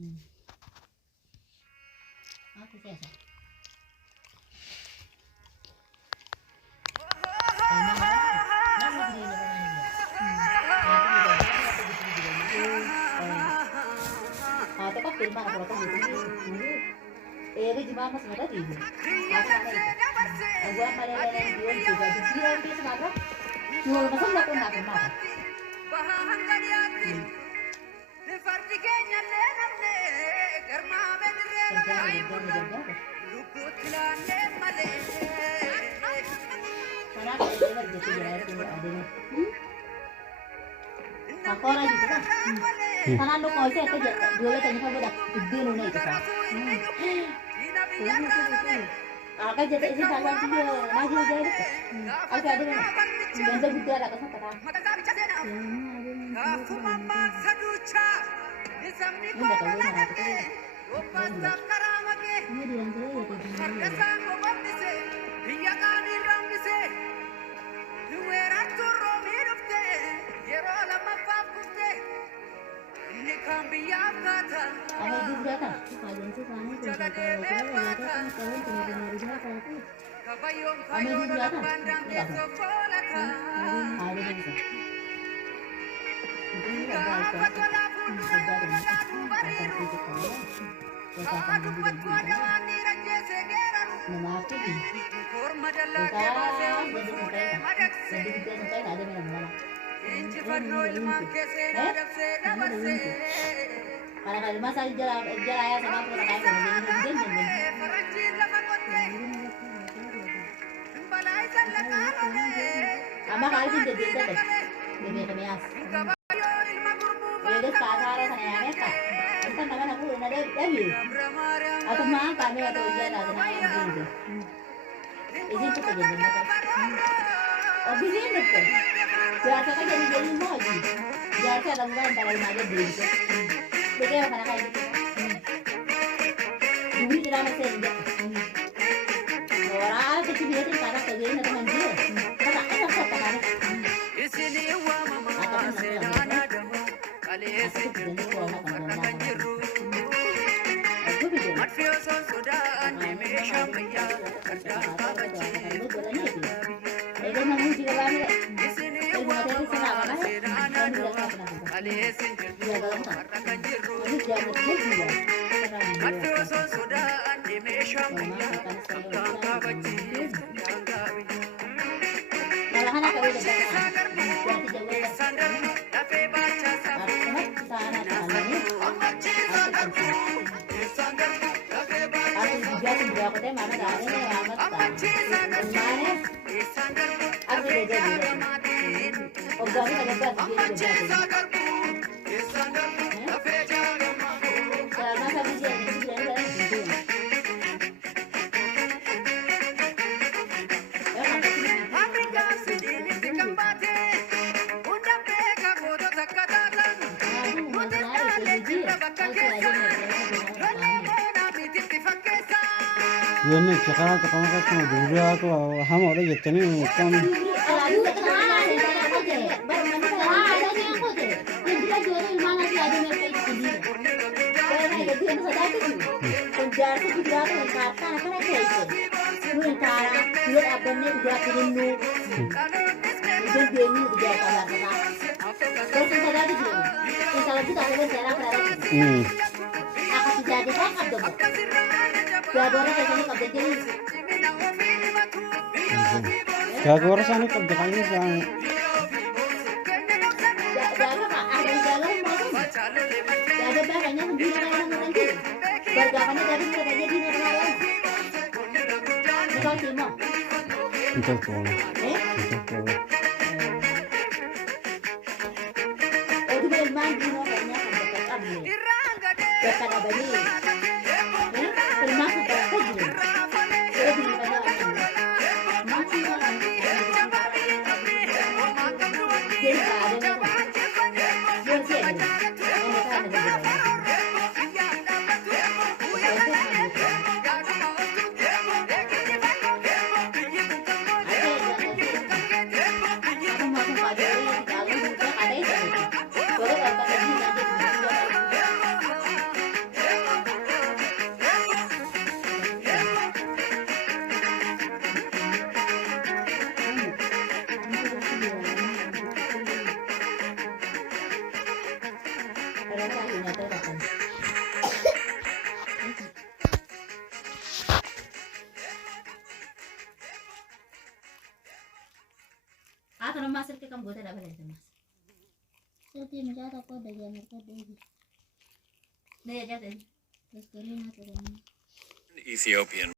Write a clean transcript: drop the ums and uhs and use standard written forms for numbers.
Aku biasa. Tapi kan para foto gitu di mana sih tadi itu aku akan ada jual juga di sini nanti sekarang jual masa nggak pernah Kakora gitu kan. Tangan lu kau sih jualnya tanya kamu dah gede lu nih itu kan. Akan jadi isi tangan dia lagi jadi. Aku ada mana? Benda gede ada kesana kan. Ada juga kan? Kalian tuh sana tuh ada juga kan? Ada juga. Para kali masa jalan ayah sama aku kayak sama kali sih jadi deh kemias ya deh pasar sana ya kak kan tangan aku udah ada atau mah kami atau jalan ada nama gitu izin tuh jadi oh bisa deh biasa kan jadi mau aja biasa ada enggak antara lima aja beli gitu bagaimana mana kayak gitu dulu tidak masih enggak orang kecil dia tuh karena kerjanya teman dia kata kan Ini sekarang ketemu kan dulu aku ham orang gitu nih kan. Gak urusan itu depannya sang. sirki kam goota dabalate mas. Sirtii mucaa tokko dagaan argadde Nee jate. Daskaliin haa ta'u. Ethiopian.